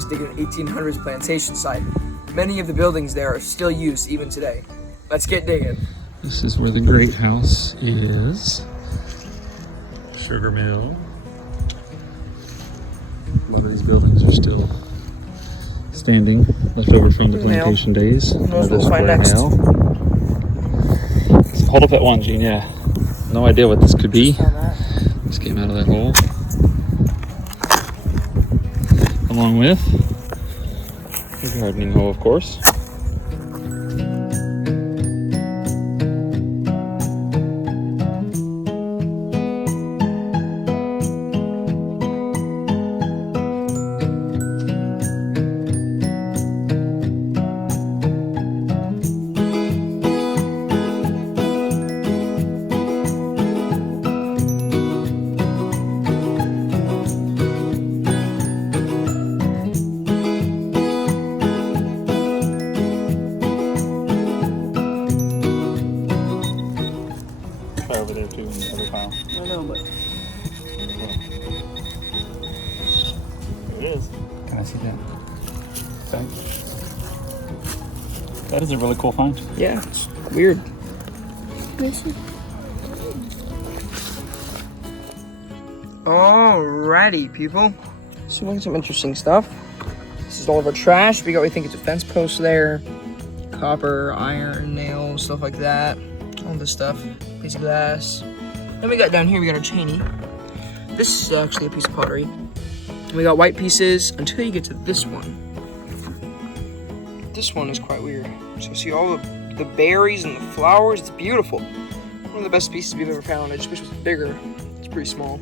place to dig an 1800s plantation site. Many of the buildings there are still used even today. Let's get digging. This is where the Great House is. Sugar mill. A lot of these buildings are still standing, left over from the plantation days. Those we'll find next. So hold up that one, Gene. Yeah. No idea what this could be. This came out of that hole. Along with the gardening hoe, of course. Over there too in the other pile. I know, but There it is. Can I see that? That is a really cool find. yeah, it's weird. Alrighty, people. So we got some interesting stuff. This is all of our trash. We think it's a fence post there. Copper, iron, nails, stuff like that. All this stuff. Piece of glass. Then we got down here, we got our cheney. This is actually a piece of pottery. And we got white pieces until you get to this one. This one is quite weird. So see all the berries and the flowers. It's beautiful. One of the best pieces we've ever found. I just wish it was bigger. It's pretty small.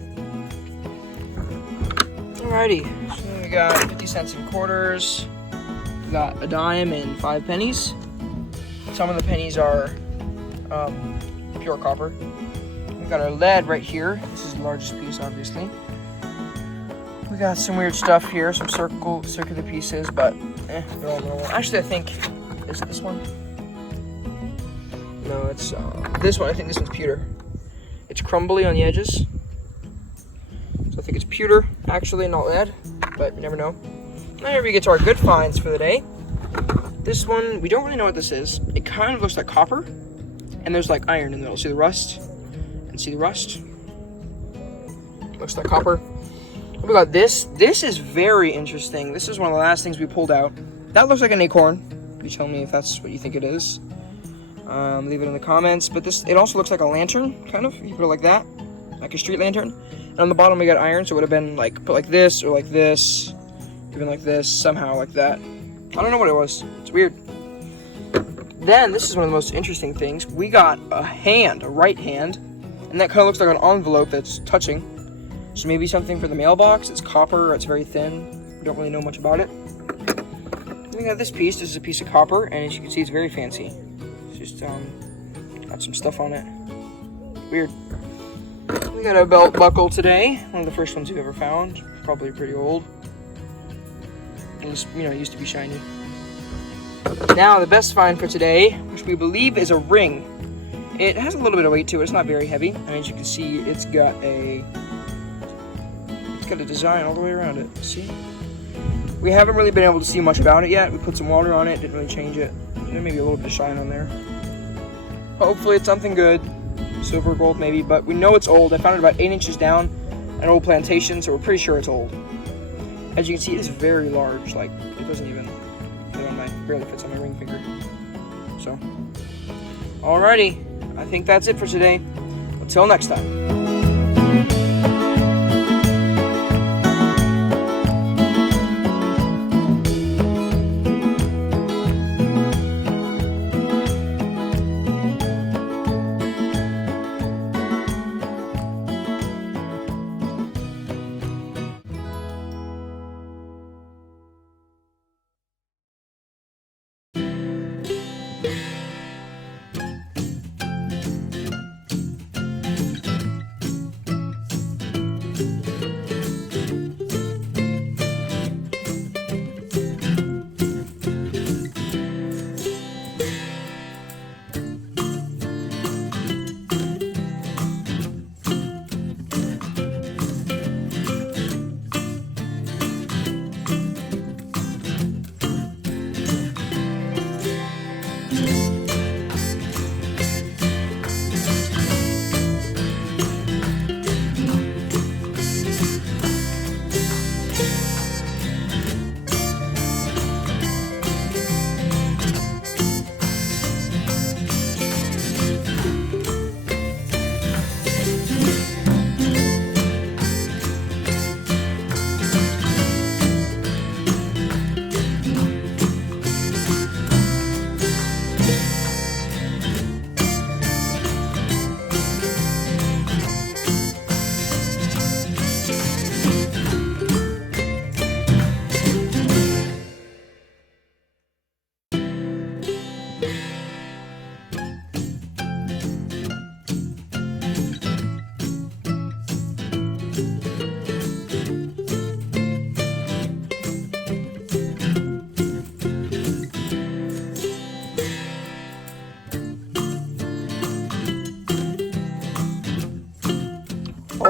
Alrighty. So we got 50 cents and quarters. We got a dime and 5 pennies. Some of the pennies are pure copper. We got our lead right here. This is the largest piece, obviously. We got some weird stuff here, some circular pieces, but they're all normal. Actually, I think, is it this one? No, it's this one. I think this one's pewter. It's crumbly on the edges. So I think it's pewter, actually, not lead, but you never know. Now here we get to our good finds for the day. This one, we don't really know what this is. It kind of looks like copper, and there's like iron in the middle. See the rust? And see the rust? Looks like copper. We got this. This is very interesting. This is one of the last things we pulled out. That looks like an acorn. You tell me if that's what you think it is. Leave it in the comments. But it also looks like a lantern, kind of. You put it like that, like a street lantern. And on the bottom we got iron, so it would have been like put like this or like this, even like this, somehow like that. I don't know what it was. It's weird. Then this is one of the most interesting things. We got a hand, a right hand, and that kind of looks like an envelope that's touching. So maybe something for the mailbox. It's copper. It's very thin. We don't really know much about it. We got this piece. This is a piece of copper, and as you can see, it's very fancy. It's just got some stuff on it. Weird. We got a belt buckle today. One of the first ones we've ever found. Probably pretty old. It was, it used to be shiny. Now the best find for today, which we believe is a ring. It has a little bit of weight to it. It's not very heavy. And as you can see, it's got a design all the way around it. See? We haven't really been able to see much about it yet. We put some water on it, didn't really change it. There may be a little bit of shine on there. Hopefully it's something good. Silver, gold maybe, but we know it's old. I found it about 8 inches down, an old plantation, so we're pretty sure it's old. As you can see, it is very large. Like, it doesn't even fit on barely fits on my ring finger. So, alrighty. I think that's it for today. Until next time.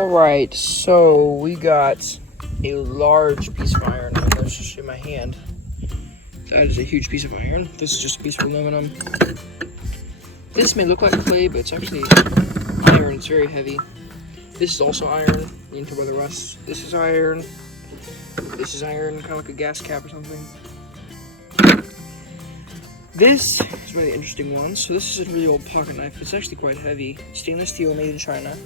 Alright, so we got a large piece of iron. Let's just show my hand. That is a huge piece of iron. This is just a piece of aluminum. This may look like clay, but it's actually iron. It's very heavy. This is also iron. You can tell by the rust. This is iron. This is iron, kind of like a gas cap or something. This is really interesting one. So this is a really old pocket knife. It's actually quite heavy. Stainless steel, made in China.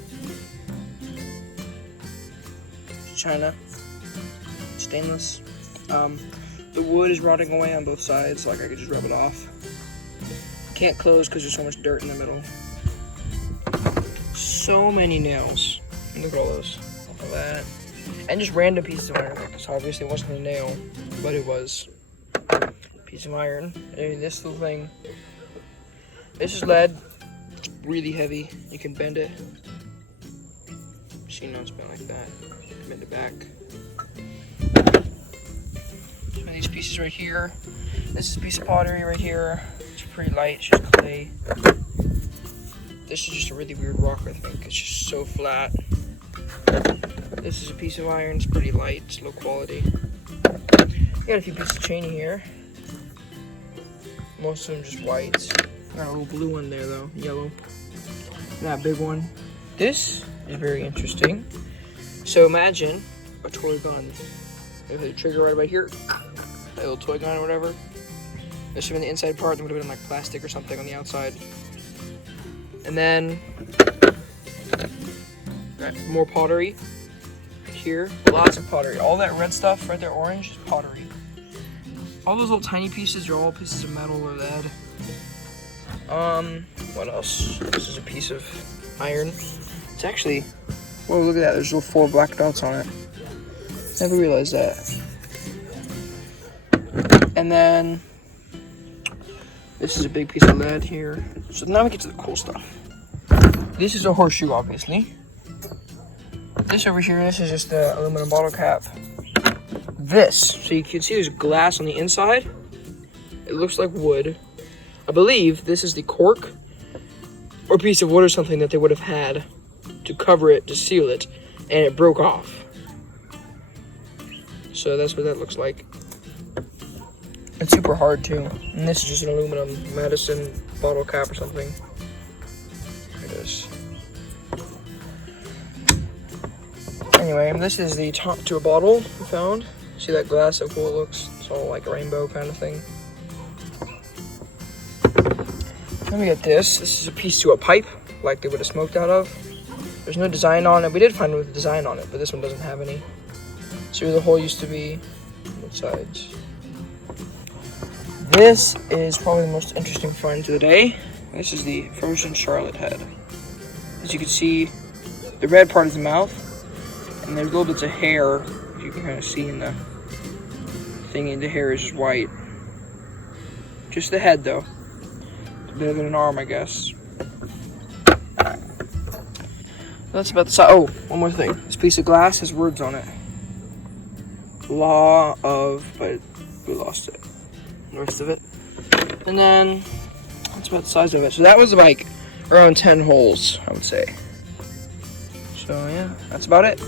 China. Stainless. The wood is rotting away on both sides. Like I could just rub it off. Can't close because there's so much dirt in the middle. So many nails. Look at all those. Look at that. And just random pieces of iron. So obviously it wasn't a nail, but it was a piece of iron. And this little thing. This is lead. It's really heavy. You can bend it. See, now it's bent like that. You can bend it back. Some of these pieces right here. This is a piece of pottery right here. It's pretty light. It's just clay. This is just a really weird rock, I think. It's just so flat. This is a piece of iron. It's pretty light. It's low quality. Got a few pieces of chain here. Most of them just white. Got a little blue one there though, yellow. That big one. This is very interesting. So imagine a toy gun. If the trigger right about here, a little toy gun or whatever. This should have been the inside part. There would have been like plastic or something on the outside. And then more pottery here. Lots of pottery. All that red stuff right there, orange, is pottery. All those little tiny pieces are all pieces of metal or lead. What else? This is a piece of iron. It's actually, whoa, look at that. There's little 4 black dots on it. Never realized that. And then this is a big piece of lead here. So now we get to the cool stuff. This is a horseshoe, obviously. This over here, this is just the aluminum bottle cap. This, so you can see there's glass on the inside. It looks like wood. I believe this is the cork or piece of wood or something that they would have had to cover it, to seal it, and it broke off. So that's what that looks like. It's super hard too. And this is just an aluminum medicine bottle cap or something. There it is. Anyway, this is the top to a bottle we found. See that glass, how cool it looks? It's all like a rainbow kind of thing. Then we get this. This is a piece to a pipe, like they would have smoked out of. There's no design on it. We did find one with a design on it, but this one doesn't have any. See where the hole used to be on both sides. This is probably the most interesting find of the day. This is the frozen Charlotte head. As you can see, the red part is the mouth, and there's little bits of hair. You can kind of see in the thingy, the hair is just white. Just the head though. It's a bit of an arm, I guess. That's about the size. Oh, one more thing. This piece of glass has words on it. Law of, but we lost it. The rest of it. And then that's about the size of it. So that was like around 10 holes, I would say. So yeah, that's about it.